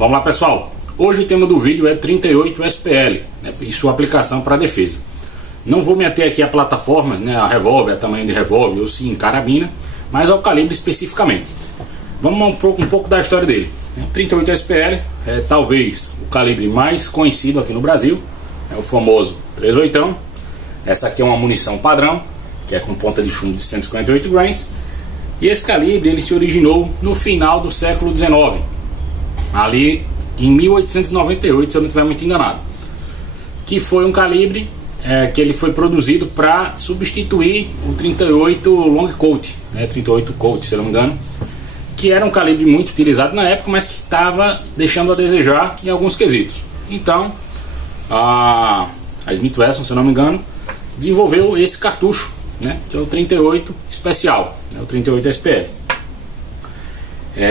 Vamos lá, pessoal. Hoje o tema do vídeo é 38 SPL, né, e sua aplicação para defesa. Não vou meter aqui a plataforma, né, a revólver, a tamanho de revólver ou sim carabina, mas ao calibre especificamente. Vamos um pouco da história dele. O 38 SPL é talvez o calibre mais conhecido aqui no Brasil, é o famoso 38. Essa aqui é uma munição padrão, que é com ponta de chumbo de 158 grains. E esse calibre ele se originou no final do século XIX, ali em 1898, se eu não estiver muito enganado, que foi um calibre que ele foi produzido para substituir o 38 Long Colt, 38 Colt, se eu não me engano, que era um calibre muito utilizado na época, mas que estava deixando a desejar em alguns quesitos. Então a Smith Wesson, se eu não me engano, desenvolveu esse cartucho, que é o 38 especial, o 38 SPL.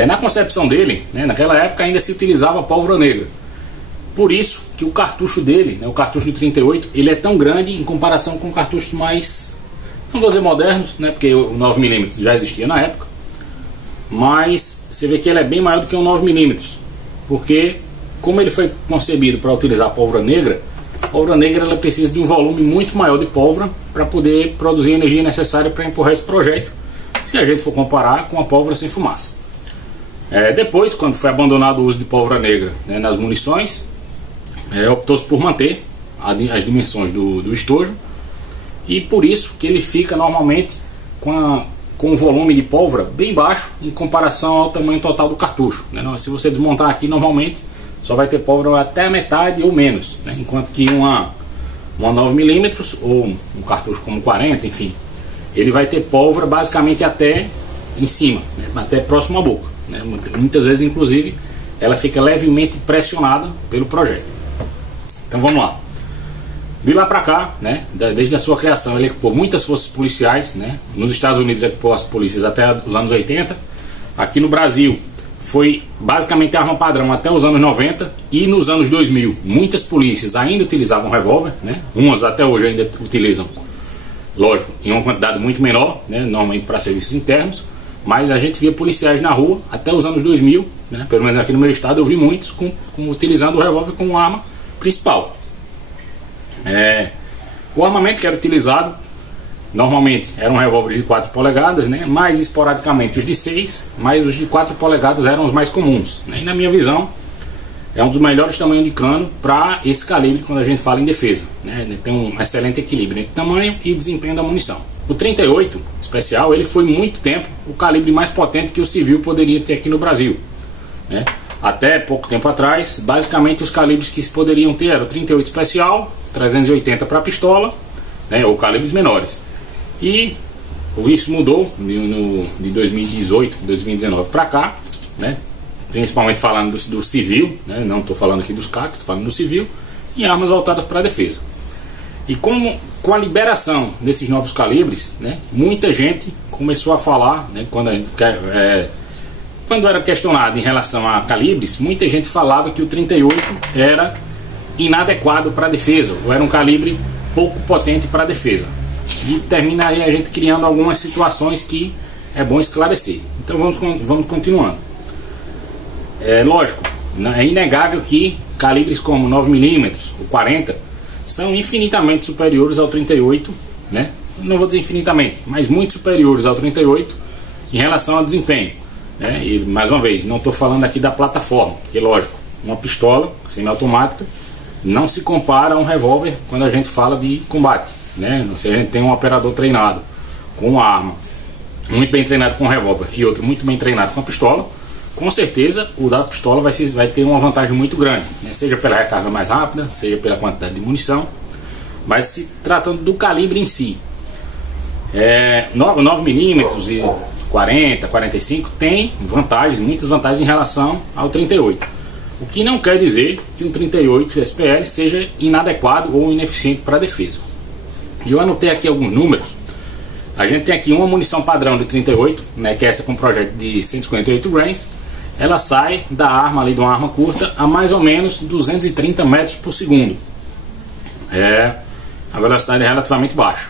Na concepção dele, naquela época ainda se utilizava pólvora negra. Por isso que o cartucho dele, o cartucho de 38, ele é tão grande em comparação com cartuchos mais, não vou dizer modernos, porque o 9mm já existia na época, mas você vê que ele é bem maior do que um 9mm, porque como ele foi concebido para utilizar pólvora negra, a pólvora negra ela precisa de um volume muito maior de pólvora para poder produzir a energia necessária para empurrar esse projétil, se a gente for comparar com a pólvora sem fumaça. Depois, quando foi abandonado o uso de pólvora negra nas munições, optou-se por manter as dimensões do estojo, e por isso que ele fica normalmente com um volume de pólvora bem baixo em comparação ao tamanho total do cartucho. Se você desmontar aqui, normalmente só vai ter pólvora até a metade ou menos, enquanto que uma 9mm ou um cartucho como 40, enfim, ele vai ter pólvora basicamente até em cima, até próximo à boca. Muitas vezes, inclusive, ela fica levemente pressionada pelo projétil. Então vamos lá. De lá para cá, desde a sua criação, ele equipou muitas forças policiais. Nos Estados Unidos equipou as polícias até os anos 80. Aqui no Brasil foi basicamente a arma padrão até os anos 90. E nos anos 2000 muitas polícias ainda utilizavam revólver, umas até hoje ainda utilizam, lógico, em uma quantidade muito menor, normalmente para serviços internos. Mas a gente via policiais na rua até os anos 2000, pelo menos aqui no meu estado eu vi muitos utilizando o revólver como arma principal. O armamento que era utilizado normalmente era um revólver de 4 polegadas, mais esporadicamente os de 6, mas os de 4 polegadas eram os mais comuns. E na minha visão é um dos melhores tamanhos de cano para esse calibre quando a gente fala em defesa. Tem um excelente equilíbrio entre tamanho e desempenho da munição. O 38 especial ele foi muito tempo o calibre mais potente que o civil poderia ter aqui no Brasil. Até pouco tempo atrás, basicamente os calibres que se poderiam ter eram o 38 especial, 380 para pistola, ou calibres menores. E isso mudou de 2018, 2019 para cá, principalmente falando do civil, não estou falando aqui dos CACs, estou falando do civil, e armas voltadas para a defesa. E com a liberação desses novos calibres, muita gente começou a falar, quando era questionado em relação a calibres, muita gente falava que o 38 era inadequado para a defesa, ou era um calibre pouco potente para a defesa. E terminaria a gente criando algumas situações que é bom esclarecer. Então vamos continuando. Lógico, é inegável que calibres como 9mm, o 40, são infinitamente superiores ao 38, não vou dizer infinitamente, mas muito superiores ao 38 em relação ao desempenho. E mais uma vez, não estou falando aqui da plataforma, porque lógico, uma pistola semiautomática não se compara a um revólver quando a gente fala de combate. Se a gente tem um operador treinado com uma arma, muito bem treinado com um revólver, e outro muito bem treinado com a pistola, com certeza o da pistola vai ter uma vantagem muito grande, seja pela recarga mais rápida, seja pela quantidade de munição, mas se tratando do calibre em si, 9mm e 40, 45 tem vantagens, muitas vantagens em relação ao 38, o que não quer dizer que um 38 SPL seja inadequado ou ineficiente para a defesa. E eu anotei aqui alguns números. A gente tem aqui uma munição padrão de 38, que é essa com projétil de 158 grains. Ela sai da arma ali, de uma arma curta, a mais ou menos 230 metros por segundo. A velocidade é relativamente baixa.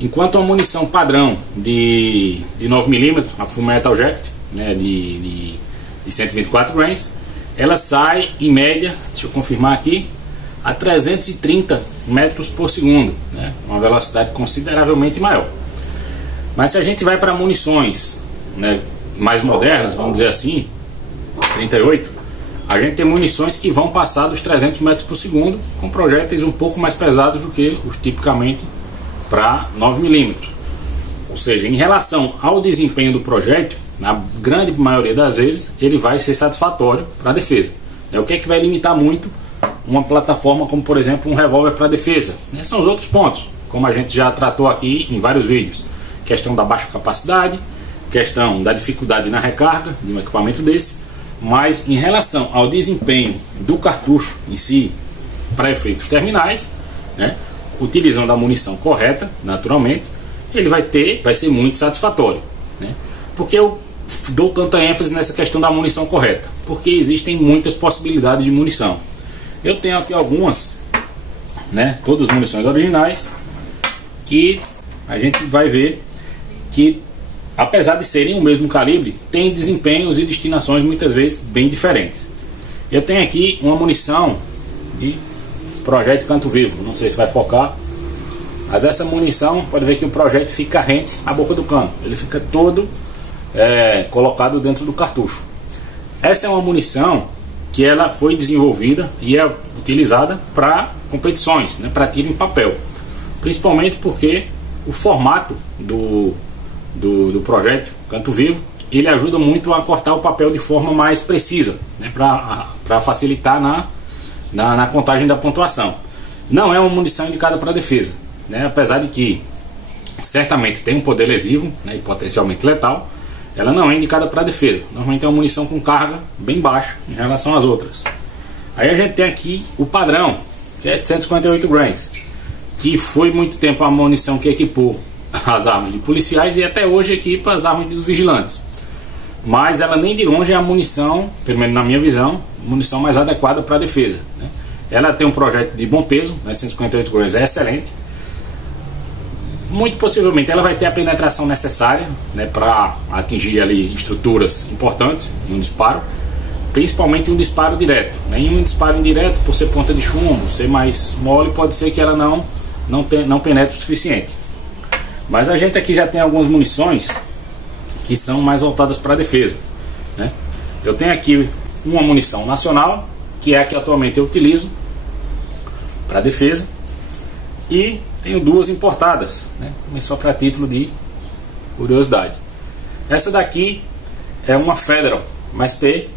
Enquanto a munição padrão de 9mm, a Full Metal Eject, de 124 grains, ela sai em média, deixa eu confirmar aqui, a 330 metros por segundo, né? Uma velocidade consideravelmente maior. Mas se a gente vai para munições, né, mais modernas, vamos dizer assim, 38, a gente tem munições que vão passar dos 300 metros por segundo, com projéteis um pouco mais pesados do que os tipicamente para 9mm. Ou seja, em relação ao desempenho do projétil, na grande maioria das vezes, ele vai ser satisfatório para a defesa. O que é que vai limitar muito uma plataforma como, por exemplo, um revólver para defesa? São os outros pontos, como a gente já tratou aqui em vários vídeos. Questão da baixa capacidade, questão da dificuldade na recarga de um equipamento desse, mas em relação ao desempenho do cartucho em si, para efeitos terminais, né, utilizando a munição correta, naturalmente, ele vai ser muito satisfatório, né? Porque eu dou tanta ênfase nessa questão da munição correta? Porque existem muitas possibilidades de munição. Eu tenho aqui algumas, né, todas munições originais, que a gente vai ver que, apesar de serem o mesmo calibre, tem desempenhos e destinações muitas vezes bem diferentes. Eu tenho aqui uma munição de projétil canto vivo, não sei se vai focar, mas essa munição, pode ver que o projétil fica rente à boca do cano, ele fica todo colocado dentro do cartucho. Essa é uma munição que ela foi desenvolvida e é utilizada para competições, né, para tiro em papel, principalmente porque o formato do projétil canto vivo, ele ajuda muito a cortar o papel de forma mais precisa, né, para facilitar na contagem da pontuação. Não é uma munição indicada para defesa, né, apesar de que certamente tem um poder lesivo, né, e potencialmente letal. Ela não é indicada para defesa. Normalmente é uma munição com carga bem baixa em relação às outras. Aí a gente tem aqui o padrão, que é de 158 grains, que foi muito tempo a munição que equipou as armas de policiais e até hoje equipa as armas dos vigilantes. Mas ela nem de longe é a munição, pelo menos na minha visão, munição mais adequada para a defesa, né? Ela tem um projétil de bom peso, né? 158 grains é excelente. Muito possivelmente ela vai ter a penetração necessária, né, para atingir ali estruturas importantes em um disparo, principalmente um disparo direto, né? Em um disparo indireto, por ser ponta de chumbo, ser mais mole, pode ser que ela não penetre o suficiente. Mas a gente aqui já tem algumas munições que são mais voltadas para a defesa, né? Eu tenho aqui uma munição nacional, que é a que atualmente eu utilizo para defesa, e tenho duas importadas, né, só para título de curiosidade. Essa daqui é uma Federal mais P,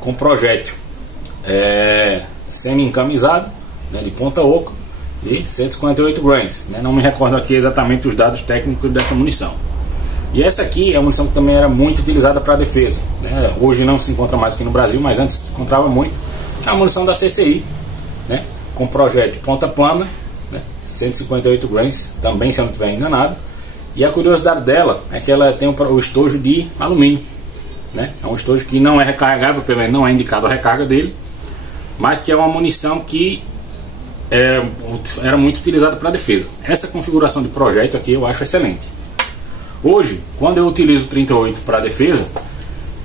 com projétil semi-encamisado, né, de ponta oca, e 158 grains, né, não me recordo aqui exatamente os dados técnicos dessa munição. E essa aqui é uma munição que também era muito utilizada para defesa, né? Hoje não se encontra mais aqui no Brasil, mas antes se encontrava muito. É a munição da CCI, né, com projétil ponta plana, né, 158 grains, também, se eu não estiver enganado. E a curiosidade dela é que ela tem o estojo de alumínio, né? É um estojo que não é recarregável, pelo menos não é indicado a recarga dele, mas que é uma munição que era muito utilizada para defesa. Essa configuração de projétil aqui eu acho excelente. Hoje, quando eu utilizo 38 para defesa,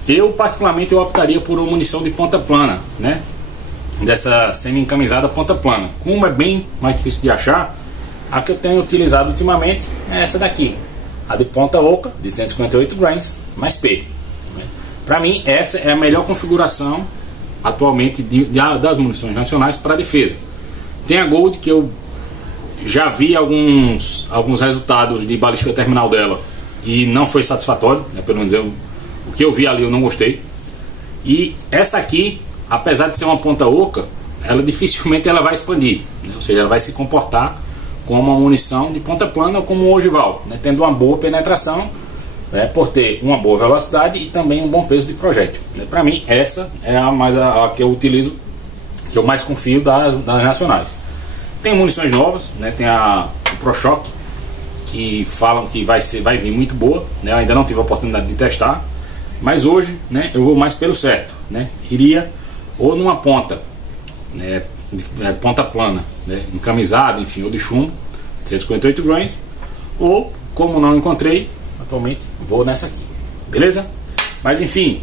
eu particularmente optaria por uma munição de ponta plana, né, dessa semi-encamisada ponta plana. Como é bem mais difícil de achar, a que eu tenho utilizado ultimamente é essa daqui, a de ponta oca, de 158 grains, mais P. Para mim, essa é a melhor configuração atualmente das munições nacionais para defesa. Tem a Gold, que eu já vi alguns resultados de balística terminal dela e não foi satisfatório, né, pelo menos o que eu vi ali eu não gostei. E essa aqui, apesar de ser uma ponta oca, ela dificilmente ela vai expandir, né? Ou seja, ela vai se comportar como uma munição de ponta plana ou como um ogival, né? Tendo uma boa penetração, né? Por ter uma boa velocidade e também um bom peso de projétil, né? Para mim essa é a que eu utilizo, que eu mais confio das nacionais. Tem munições novas, né? Tem o ProShock, que falam que vai vir muito boa, né? Eu ainda não tive a oportunidade de testar, mas hoje, né, eu vou mais pelo certo, né? Iria ou numa ponta, né, ponta plana, né, encamisada, enfim, ou de chumbo, 158 grains, ou, como não encontrei, atualmente vou nessa aqui, beleza? Mas enfim,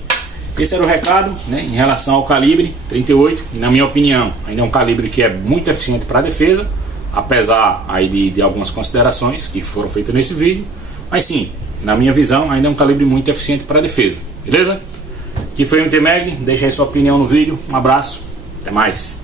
esse era o recado, né, em relação ao calibre 38. E na minha opinião, ainda é um calibre que é muito eficiente para a defesa, apesar aí de algumas considerações que foram feitas nesse vídeo. Mas sim, na minha visão, ainda é um calibre muito eficiente para a defesa. Beleza? Aqui foi o MT Mag, deixa aí sua opinião no vídeo. Um abraço, até mais.